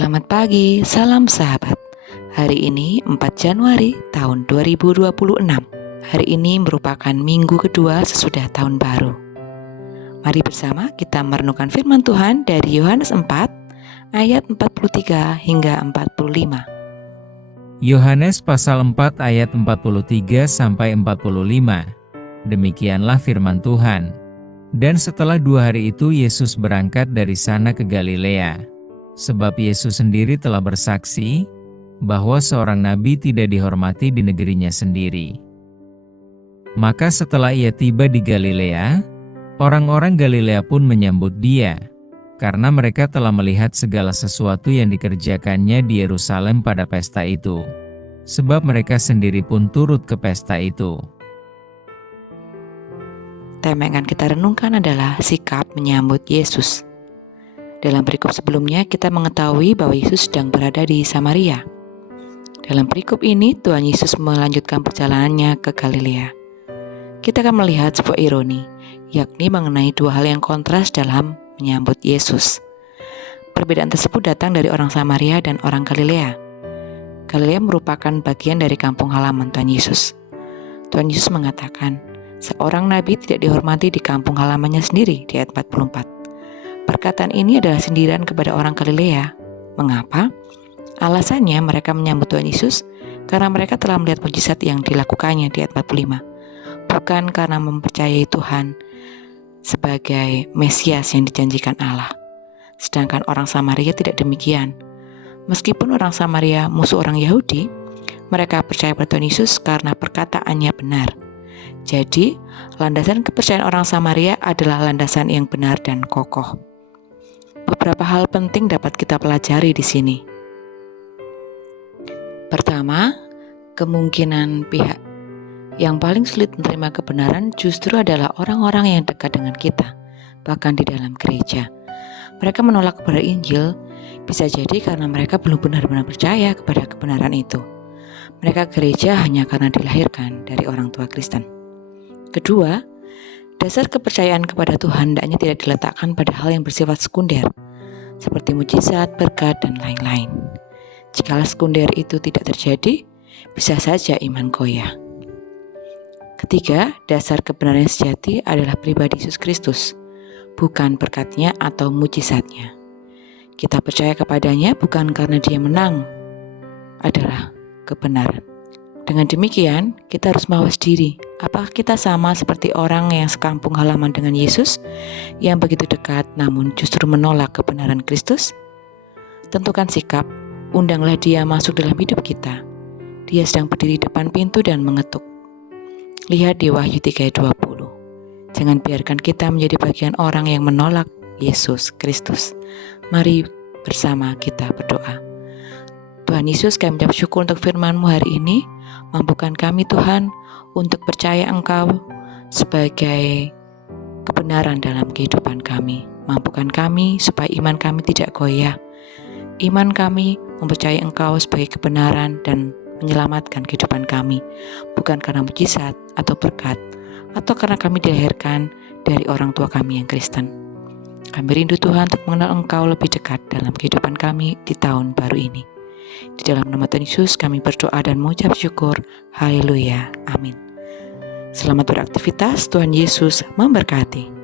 Selamat pagi, salam sahabat. Hari ini 4 Januari tahun 2026. Hari ini merupakan minggu kedua sesudah tahun baru. Mari bersama kita merenungkan firman Tuhan dari Yohanes 4 ayat 43 hingga 45. Yohanes pasal 4 ayat 43 sampai 45. Demikianlah firman Tuhan. Dan setelah 2 hari itu Yesus berangkat dari sana ke Galilea. Sebab Yesus sendiri telah bersaksi bahwa seorang nabi tidak dihormati di negerinya sendiri. Maka setelah ia tiba di Galilea, orang-orang Galilea pun menyambut dia, karena mereka telah melihat segala sesuatu yang dikerjakannya di Yerusalem pada pesta itu. Sebab mereka sendiri pun turut ke pesta itu. Tema yang akan kita renungkan adalah sikap menyambut Yesus. Dalam perikop sebelumnya kita mengetahui bahwa Yesus sedang berada di Samaria. Dalam perikop ini Tuhan Yesus melanjutkan perjalanannya ke Galilea. Kita akan melihat sebuah ironi, yakni mengenai dua hal yang kontras dalam menyambut Yesus. Perbedaan tersebut datang dari orang Samaria dan orang Galilea. Galilea merupakan bagian dari kampung halaman Tuhan Yesus. Tuhan Yesus mengatakan, seorang nabi tidak dihormati di kampung halamannya sendiri di ayat 44. Perkataan ini adalah sindiran kepada orang Galilea. Mengapa? Alasannya mereka menyambut Tuhan Yesus karena mereka telah melihat mujizat yang dilakukannya di ayat 45. Bukan karena mempercayai Tuhan sebagai Mesias yang dijanjikan Allah. Sedangkan orang Samaria tidak demikian. Meskipun orang Samaria musuh orang Yahudi, mereka percaya pada Tuhan Yesus karena perkataannya benar. Jadi, landasan kepercayaan orang Samaria adalah landasan yang benar dan kokoh. Beberapa hal penting dapat kita pelajari di sini. Pertama, kemungkinan pihak yang paling sulit menerima kebenaran justru adalah orang-orang yang dekat dengan kita, bahkan di dalam gereja. Mereka menolak kepada Injil, bisa jadi karena mereka belum benar-benar percaya kepada kebenaran itu. Mereka gereja hanya karena dilahirkan dari orang tua Kristen. Kedua, dasar kepercayaan kepada Tuhan hendaknya tidak diletakkan pada hal yang bersifat sekunder, seperti mujizat, berkat, dan lain-lain. Jikalau sekunder itu tidak terjadi, bisa saja iman goyah. Ketiga, dasar kebenaran sejati adalah pribadi Yesus Kristus, bukan berkatnya atau mujizatnya. Kita percaya kepadanya bukan karena dia menang, adalah kebenaran. Dengan demikian, kita harus mawas diri. Apakah kita sama seperti orang yang sekampung halaman dengan Yesus, yang begitu dekat namun justru menolak kebenaran Kristus? Tentukan sikap, undanglah dia masuk dalam hidup kita. Dia sedang berdiri depan pintu dan mengetuk. Lihat di Wahyu 3 ayat 20. Jangan biarkan kita menjadi bagian orang yang menolak Yesus Kristus. Mari bersama kita berdoa. Tuhan Yesus, kami mengucap syukur untuk firman-Mu hari ini. Mampukan kami Tuhan untuk percaya Engkau sebagai kebenaran dalam kehidupan kami. Mampukan kami supaya iman kami tidak goyah. Iman kami mempercayai Engkau sebagai kebenaran dan menyelamatkan kehidupan kami. Bukan karena mujizat atau berkat, atau karena kami dilahirkan dari orang tua kami yang Kristen. Kami rindu Tuhan untuk mengenal Engkau lebih dekat dalam kehidupan kami di tahun baru ini. Di dalam nama Tuhan Yesus kami berdoa dan mengucap syukur. Haleluya. Amin. Selamat beraktivitas. Tuhan Yesus memberkati.